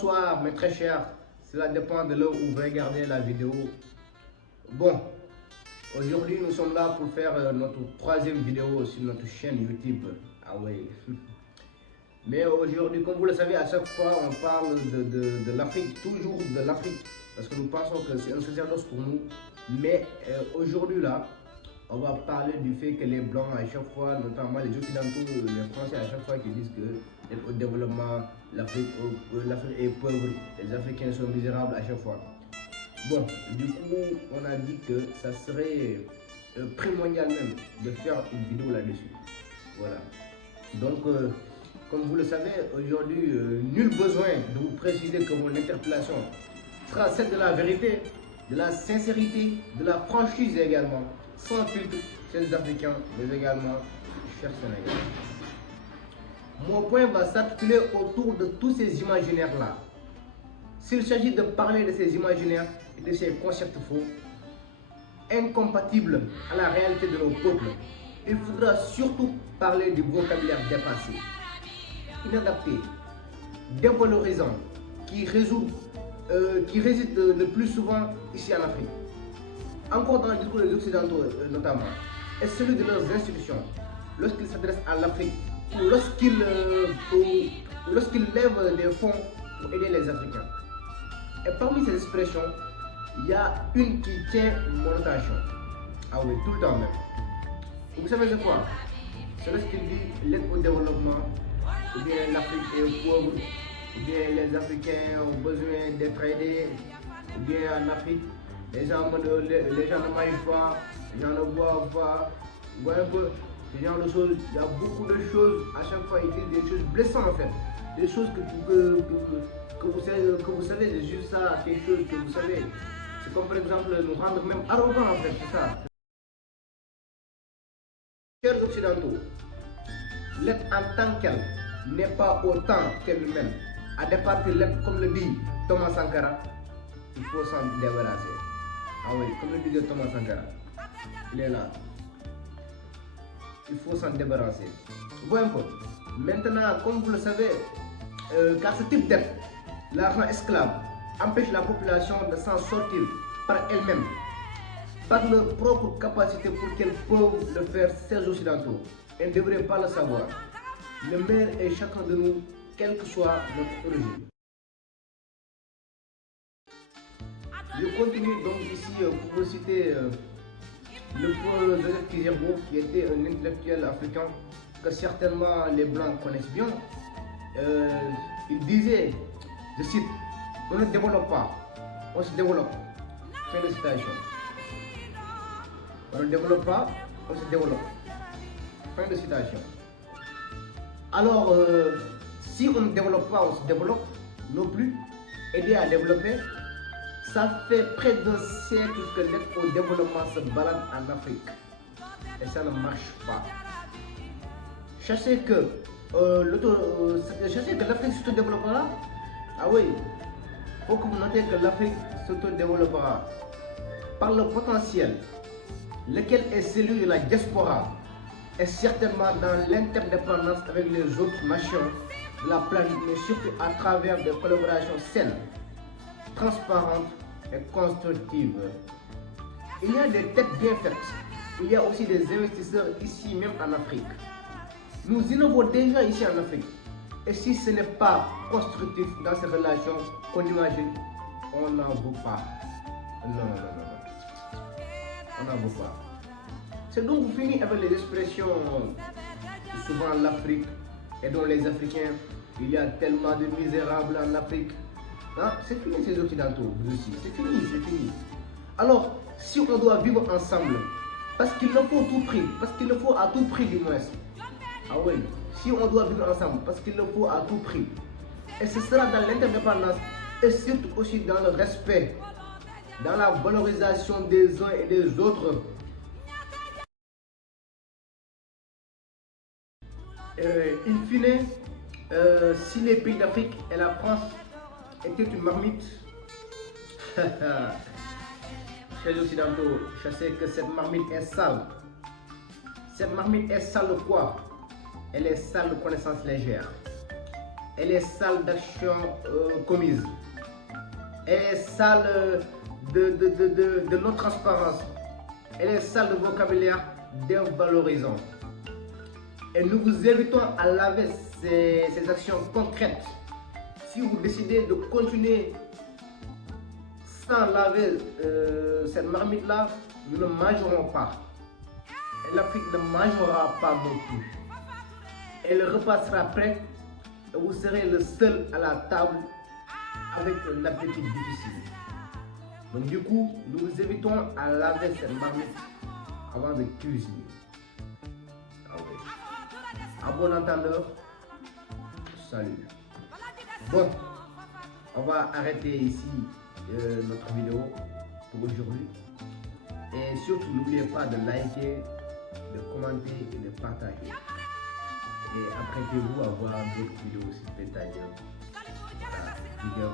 bonsoir mes très chers, cela dépend de l'heure où vous regardez la vidéo. Bon, aujourd'hui nous sommes là pour faire notre troisième vidéo sur notre chaîne YouTube. Ah ouais. Mais aujourd'hui, comme vous le savez, à chaque fois on parle de l'Afrique, toujours de l'Afrique, parce que nous pensons que c'est un sacerdoce pour nous. Mais aujourd'hui là, on va parler du fait que les Blancs à chaque fois, notamment les Occidentaux, les Français à chaque fois qui disent que au développement, l'Afrique est pauvre, les Africains sont misérables à chaque fois. Bon, du coup, on a dit que ça serait primordial même de faire une vidéo là-dessus. Voilà. Donc, comme vous le savez, aujourd'hui, nul besoin de vous préciser que mon interpellation sera celle de la vérité, de la sincérité, de la franchise également, sans filtre chez les Africains, mais également chers Sénégalais. Mon point va s'articuler autour de tous ces imaginaires-là. S'il s'agit de parler de ces imaginaires et de ces concepts faux, incompatibles à la réalité de nos peuples, il faudra surtout parler du vocabulaire dépassé, inadapté, dévalorisant, qui réside le plus souvent ici en Afrique. Encore dans le discours des Occidentaux notamment, et celui de leurs institutions, lorsqu'ils s'adressent à l'Afrique, ou lorsqu'ils lèvent des fonds pour aider les Africains. Et parmi ces expressions, il y a une qui tient mon attention. Ah oui, tout le temps même. Vous savez c'est quoi? C'est lorsqu'il dit l'aide au développement, ou bien l'Afrique est pauvre, ou bien les Africains ont besoin d'être aidés, ou bien en Afrique, les gens ne mangent pas, les gens ne boivent pas. Vous voyez un peu ce genre de choses. Il y a beaucoup de choses, à chaque fois ils disent des choses blessantes en fait. Des choses que vous savez, c'est juste ça, quelque chose que vous savez. C'est comme par exemple nous rendre même arrogants en fait, c'est ça. Chers Occidentaux, l'aide en tant qu'elle n'est pas autant qu'elle-même. À départ de l'aide, comme le dit Thomas Sankara, il faut s'en débarrasser. Ah oui, comme le dit Thomas Sankara, il est là. Il faut s'en débarrasser. Voyons un peu. Maintenant, comme vous le savez, car ce type d'aide, l'argent esclave, empêche la population de s'en sortir par elle-même, par leur propre capacité pour qu'elles peuvent le faire, ces Occidentaux. Elles ne devraient pas le savoir. Le meilleur est chacun de nous, quelle que soit notre origine. Je continue donc ici pour vous citer le pauvre Joseph Kizerbo, qui était un intellectuel africain que certainement les Blancs connaissent bien. Il disait, je cite, on ne développe pas, on se développe. Fin de citation. On ne développe pas, on se développe. Fin de citation. Alors, si on ne développe pas, on se développe non plus, aider à développer, ça fait près d'un siècle que l'aide au développement se balade en Afrique. Et ça ne marche pas. Sachez que l'Afrique s'autodéveloppera. Ah oui, il faut que vous notez que l'Afrique s'autodéveloppera par le potentiel, lequel est celui de la diaspora, et certainement dans l'interdépendance avec les autres nations de la planète, mais surtout à travers des collaborations saines, transparentes et constructives. Il y a des têtes bien faites, il y a aussi des investisseurs ici même en Afrique. Nous innovons déjà ici en Afrique. Et si ce n'est pas constructif dans ces relations qu'on imagine, on n'en veut pas. Non. On n'en veut pas. C'est donc fini avec les expressions souvent l'Afrique et dont les Africains, il y a tellement de misérables en Afrique. Hein? C'est fini ces Occidentaux, vous aussi. C'est fini. Alors, si on doit vivre ensemble, parce qu'il le faut à tout prix, parce qu'il le faut à tout prix du moins. Ah oui, si on doit vivre ensemble, parce qu'il le faut à tout prix. Et ce sera dans l'interdépendance et surtout aussi dans le respect, dans la valorisation des uns et des autres. In fine, si les pays d'Afrique et la France étaient une marmite, chers Occidentaux, je sais que cette marmite est sale. Cette marmite est sale de quoi? Elle est sale de connaissances légères. et les salles d'action commises et les salles de non-transparence et les salles de vocabulaire dévalorisant. Et nous vous invitons à laver ces actions concrètes. Si vous décidez de continuer sans laver cette marmite-là, nous ne mangerons pas. Et l'Afrique ne mangera pas non plus. Et le repas sera prêt et vous serez le seul à la table avec un appétit difficile. Donc du coup, nous vous invitons à laver cette marmite avant de cuisiner. Ah oui. À bon entendeur, salut. Bon, on va arrêter ici notre vidéo pour aujourd'hui. Et surtout, n'oubliez pas de liker, de commenter et de partager. Et apprêtez-vous à voir d'autres vidéos aussi détaillées. Big up.